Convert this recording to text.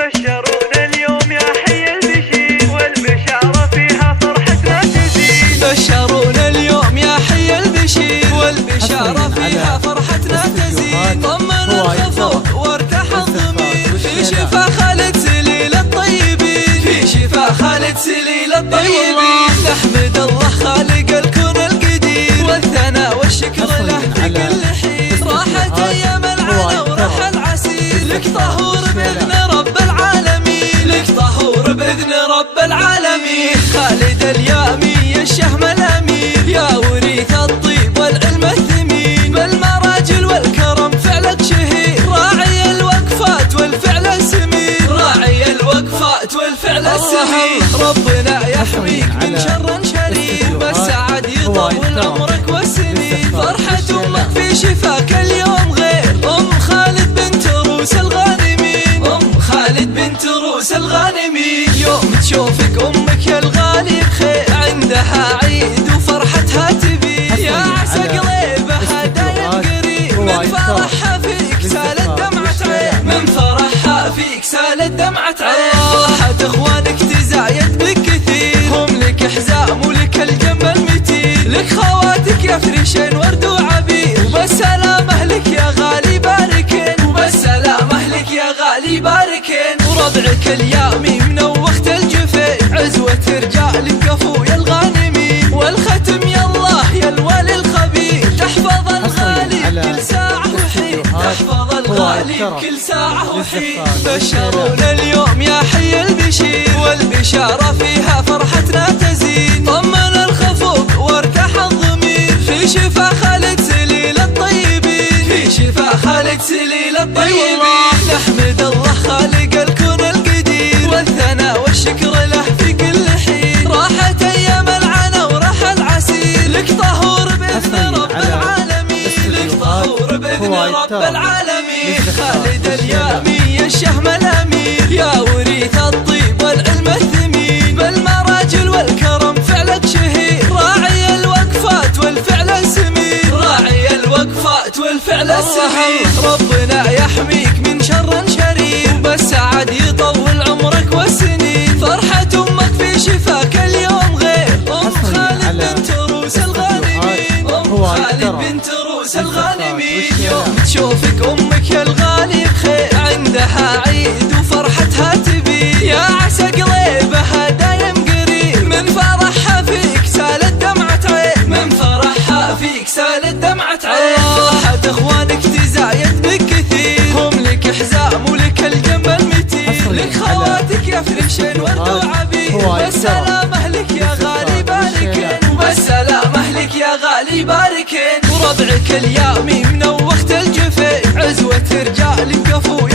بشرونا اليوم يا حي البشير والبشارة فيها فرحتنا تزيد. بشرونا اليوم يا حي البشير والبشارة فيها فرحتنا تزيد. طمن الخفوق وارتاح الضمير في شفا خالد سليل الطيبين، في شفا خالد سليل الطيبين. نحمد الله خالق الكون القدير والثناء والشكر له في كل حين. راحت ايام العنا وراح العسير، لك طهور باذن رب العالمين، لك طهور باذن رب العالمين. خالد اليامي الشهم الامير يا وريث الطيب والعلم الثمين، بالمراجل والكرم فعلك شهير. راعي الوقفات والفعل السمين، راعي الوقفات والفعل السمين. ربنا يحميك من شر شرير، بالسعد يطول عمرك والسنين. فرحة امك في شفاك اليوم غير، ام خالد بنت روس الغانمين، ام خالد بنت روس الغانمين. يوم تشوفك امك يا الغالي بخير، عندها عيد وفرحتها تبين. يا عسى قليبها دايم قريب، من فرحها فيك سالت دمعة عين، من فرحها فيك سالت دمعة عين. فرحة اخوانك تزايد بك كثير، هم لك حزام ولك الجنب المتين. لك خواتك يفرشين ورد وعبير، وبالسلامة لك يا غالي باركين، وبالسلامة لك يا غالي باركين. وربعك اليامي منوخت الجفين، عزوة رجال قفو يا الغانمين. والختم يا الله يا الوالي الخبير، تحفظ الغالي كل ساعة وحين، تحفظ الغالي كل ساعة وحين. بشرونا اليوم يا حي البشير والبشارة فيها فرحتنا تزيد. طمن الخفوق وارتاح الضمير في شفا خالد سليل الطيبين، في شفا خالد سليل الطيبين. نحمد الله خالق الكون القدير والثناء والشكر له في كل حين. راحت ايام العنا وراح العسير، لك طهور باذن رب العالمين، لك طهور باذن رب العالمين. خالد اليامي الشهم الامير يا وريث الطيب والعلم الثمين، بالمراجل والكرم فعلك شهير. راعي الوقفات والفعل السمين، راعي الوقفات والفعل السمين. ربنا يحميك من شر شرير، بالسعد يطول عمرك والسنين. فرحة امك في شفاك اليوم غير، ام خالد بنت روس الغانمين، ام خالد بنت روس الغانمين. يوم تشوفك امك يا الغالي بخير، عندها عيد وفرحتها تبين. يا عسى قليبها دايم قريب، من فرحها فيك سالت دمعة عين، من فرحها فيك سالت دمعة عين. فرحة اخوانك تزايد بك كثير، هم لك حزام ولك الجنب المتين. لك خواتك يفرشين ورد وعبير، وبالسلامة لك يا غالي باركين، وبالسلامة لك يا غالي باركين. وربعك اليامي منوخت الجفين، عزوة رجال قفو